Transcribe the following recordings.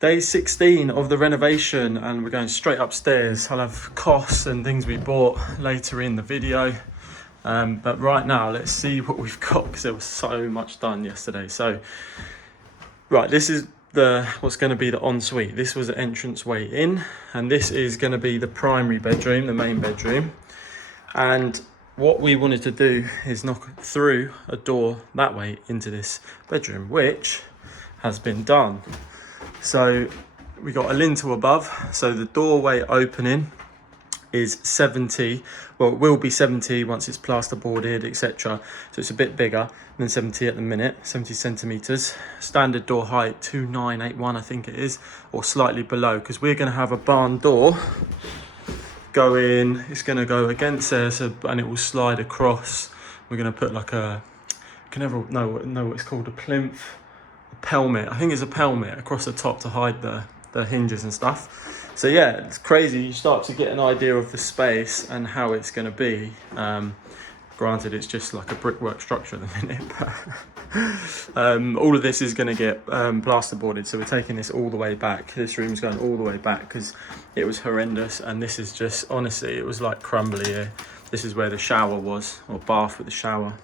Day 16 of the renovation, and we're going straight upstairs. I'll have costs and things we bought later in the video. But right now, let's see what we've got, because there was so much done yesterday. So, right, this is what's going to be the ensuite. This was the entrance way in, and this is going to be the primary bedroom, the main bedroom. And what we wanted to do is knock through a door that way into this bedroom, which has been done. So we got a lintel above, so the doorway opening is 70, well, it will be 70 once it's plasterboarded, etc. So it's a bit bigger than 70 at the minute, 70 centimeters. Standard door height 2981, I think it is, or slightly below, because we're going to have a barn door go in. It's going to go against there, so, and it will slide across. We're going to put like a, I can never know what it's called, a plinth, a pelmet. I think it's a pelmet across the top to hide the hinges and stuff. So yeah, it's crazy. You start to get an idea of the space and how it's going to be. Granted, it's just like a brickwork structure at the minute. All of this is going to get plasterboarded, so we're taking this all the way back. This room's going all the way back because it was horrendous, and this is just, honestly, it was like crumbly here. This is where the shower was, or bath with the shower.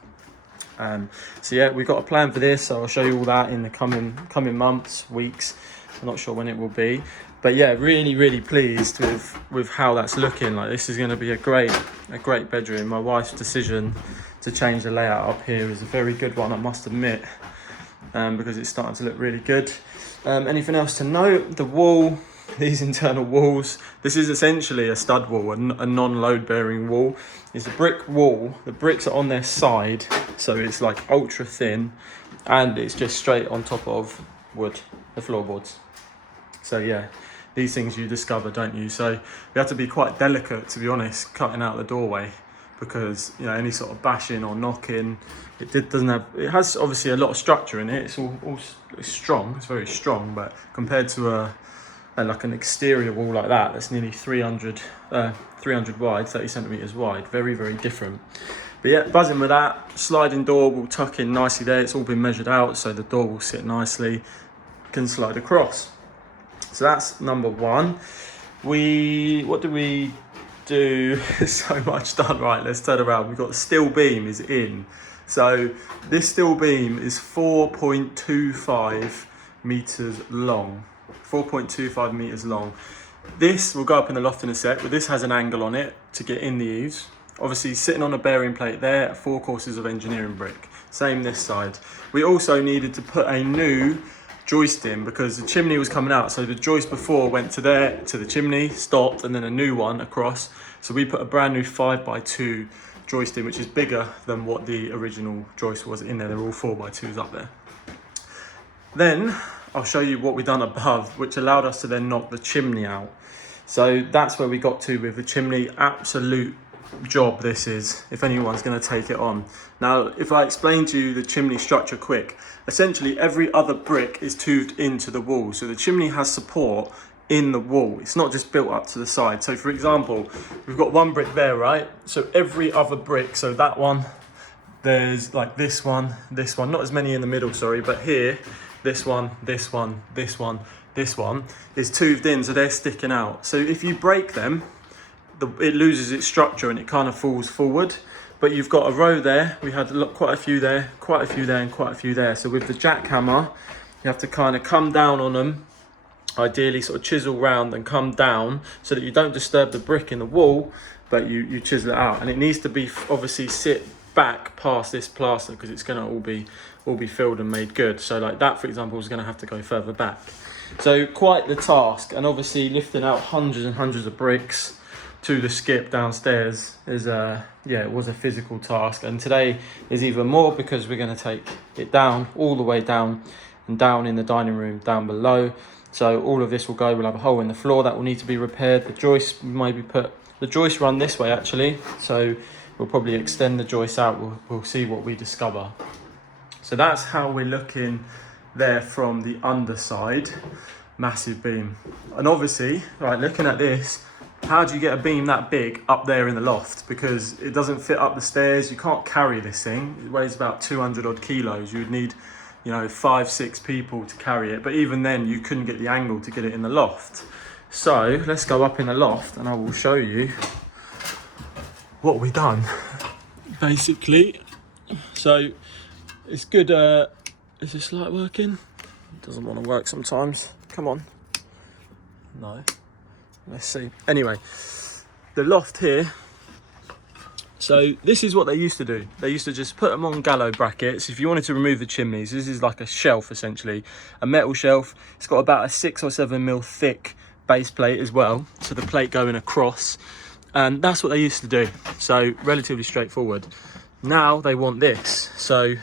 So yeah, we've got a plan for this, so I'll show you all that in the coming months, weeks. I'm not sure when it will be, but yeah, really pleased with how that's looking. Like, this is going to be a great bedroom. My wife's decision to change the layout up here is a very good one, I must admit, because it's starting to look really good. Anything else to note? The wall, these internal walls, this is essentially a stud wall, a non-load bearing wall. It's a brick wall. The bricks are on their side, so it's like ultra thin, and it's just straight on top of wood, the floorboards. So yeah, these things you discover, don't you? So we have to be quite delicate, to be honest, cutting out the doorway, because, you know, any sort of bashing or knocking, it has obviously a lot of structure in it. It's it's strong, it's very strong, but compared to like an exterior wall like that, that's nearly 300 wide, 30 centimeters wide, very different. But yeah, buzzing with that. Sliding door will tuck in nicely there. It's all been measured out, so the door will sit nicely, can slide across. So that's number one. What do we do? There's so much done. Right, let's turn around. We've got the steel beam is in. So this steel beam is 4.25 meters long. 4.25 meters long. This will go up in the loft in a sec, but this has an angle on it to get in the eaves. Obviously sitting on a bearing plate there, 4 courses of engineering brick. Same this side. We also needed to put a new joist in because the chimney was coming out. So the joist before went to the chimney, stopped, and then a new one across. So we put a brand new 5x2 joist in, which is bigger than what the original joist was in there. They're all 4x2s up there. Then I'll show you what we've done above, which allowed us to then knock the chimney out. So that's where we got to with the chimney. Absolute job this is, if anyone's going to take it on. Now, if I explain to you the chimney structure quick, essentially every other brick is tubed into the wall, so the chimney has support in the wall. It's not just built up to the side. So for example, we've got one brick there, right? So every other brick, so that one, there's like this one, not as many in the middle, sorry, but here, this one is tubed in, so they're sticking out. So if you break them, it loses its structure and it kind of falls forward. But you've got a row there. We had quite a few there, and quite a few there. So with the jackhammer, you have to kind of come down on them, ideally sort of chisel round and come down so that you don't disturb the brick in the wall, but you chisel it out. And it needs to be obviously sit back past this plaster because it's going to all be filled and made good. So like that, for example, is going to have to go further back. So quite the task, and obviously lifting out hundreds and hundreds of bricks to the skip downstairs is it was a physical task, and today is even more because we're going to take it down, all the way down, and down in the dining room down below. So all of this will go. We'll have a hole in the floor that will need to be repaired. The joist, maybe put the joist run this way actually, so we'll probably extend the joist out. We'll see what we discover. So that's how we're looking there from the underside. Massive beam. And obviously, right, looking at this, how do you get a beam that big up there in the loft? Because it doesn't fit up the stairs. You can't carry this thing. It weighs about 200 odd kilos. You would need you know, 5-6 people to carry it, but even then you couldn't get the angle to get it in the loft. So let's go up in the loft and I will show you what we done basically. So it's good. Is this light working? It doesn't want to work sometimes. Come on. No. Let's see. Anyway, the loft here. So this is what they used to do. They used to just put them on gallows brackets. If you wanted to remove the chimneys, this is like a shelf essentially, a metal shelf. It's got about a 6 or 7 mil thick base plate as well, so the plate going across, and that's what they used to do. So relatively straightforward. Now they want this. So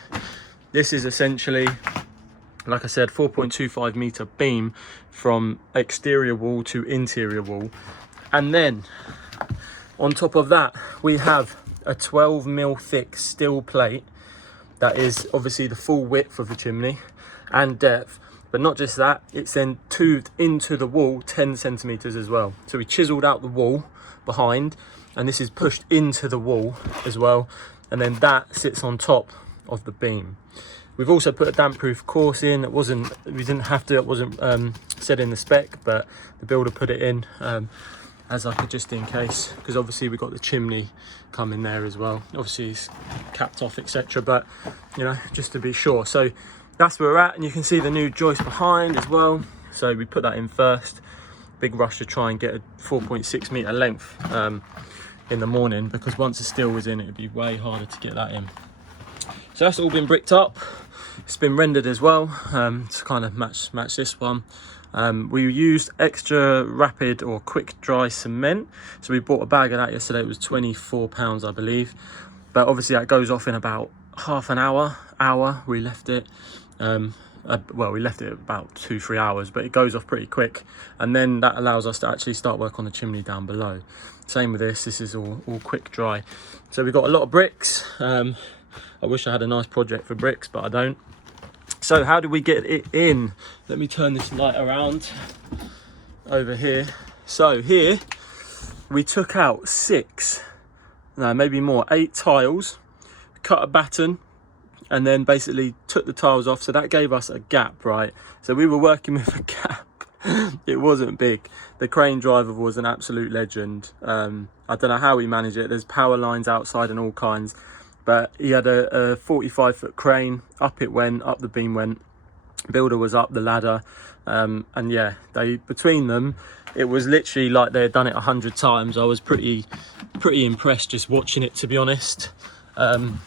this is essentially, like I said, 4.25 meter beam from exterior wall to interior wall, and then on top of that we have a 12 mil thick steel plate that is obviously the full width of the chimney and depth, but not just that, it's then tubed into the wall 10 centimeters as well. So we chiseled out the wall behind, and this is pushed into the wall as well, and then that sits on top of the beam. We've also put a damp proof course in. We didn't have to, it wasn't said in the spec, but the builder put it in as like a just in case, because obviously we've got the chimney coming there as well. Obviously it's capped off, etc., but you know, just to be sure. So that's where we're at, and you can see the new joist behind as well. So we put that in first. Big rush to try and get a 4.6 meter length in the morning, because once the steel was in, it'd be way harder to get that in. So that's all been bricked up. It's been rendered as well to kind of match this one. We used extra rapid or quick dry cement, so we bought a bag of that yesterday. It was £24, I believe, but obviously that goes off in about half an hour. We left it well, we left it about 2-3 hours, but it goes off pretty quick, and then that allows us to actually start work on the chimney down below. Same with this is all quick dry. So we've got a lot of bricks. I wish I had a nice project for bricks, but I don't. So how do we get it in? Let me turn this light around over here. So here we took out 8 tiles, cut a batten, and then basically took the tiles off. So that gave us a gap, right? So we were working with a gap. It wasn't big. The crane driver was an absolute legend. I don't know how he managed it. There's power lines outside and all kinds, but he had a 45-foot crane. Up it went, up the beam went. Builder was up the ladder, and yeah, between them, it was literally like they had done it 100 times. I was pretty impressed just watching it, to be honest.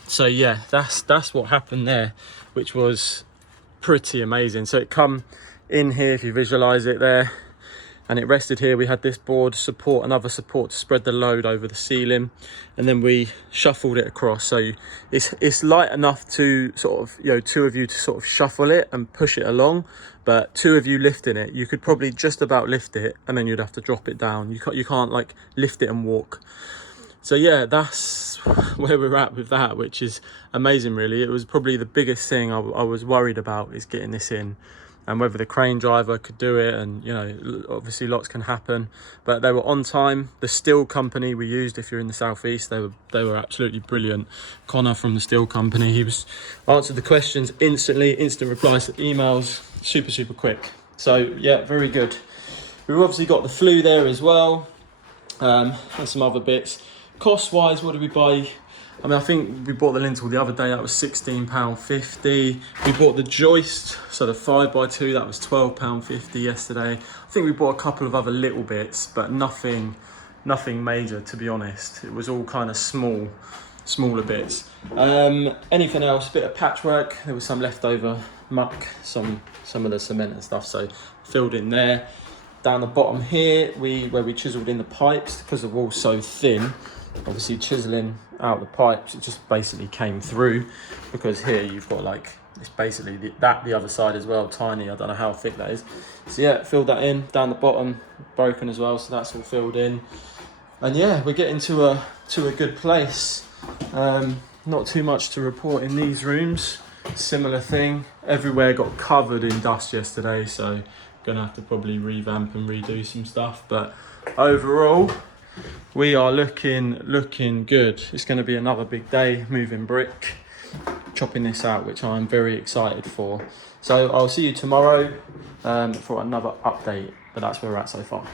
So yeah, that's what happened there, which was pretty amazing. So it come in here, if you visualize it there, and it rested here. We had this board support, another support to spread the load over the ceiling, and then we shuffled it across. So it's light enough to sort of, you know, 2 of you to sort of shuffle it and push it along, but 2 of you lifting it, you could probably just about lift it, and then you'd have to drop it down. You can't like lift it and walk. So yeah, that's where we're at with that, which is amazing really. It was probably the biggest thing I was worried about, is getting this in, and whether the crane driver could do it, and you know, obviously lots can happen, but they were on time. The steel company we used, if you're in the southeast, they were absolutely brilliant. Connor from the steel company, he answered the questions instantly, instant replies to emails, super quick. So yeah, very good. We've obviously got the flue there as well, and some other bits. Cost wise, what did we buy? I mean, I think we bought the lintel the other day, that was £16.50. We bought the joist, so the 5x2, that was £12.50 yesterday. I think we bought a couple of other little bits, but nothing major, to be honest. It was all kind of smaller bits. Anything else? Bit of patchwork. There was some leftover muck, some of the cement and stuff, so filled in there. Down the bottom here, where we chiseled in the pipes, because the wall's so thin, obviously chiseling out the pipes, it just basically came through, because here you've got like, it's basically the other side as well, tiny. I don't know how thick that is. So yeah, filled that in. Down the bottom, broken as well, so that's all filled in. And yeah, we're getting to a good place. Not too much to report in these rooms. Similar thing, everywhere got covered in dust yesterday, so gonna have to probably revamp and redo some stuff, but overall we are looking good. It's going to be another big day moving brick. chopping this out, which I'm very excited for. So I'll see you tomorrow for another update, but that's where we're at so far.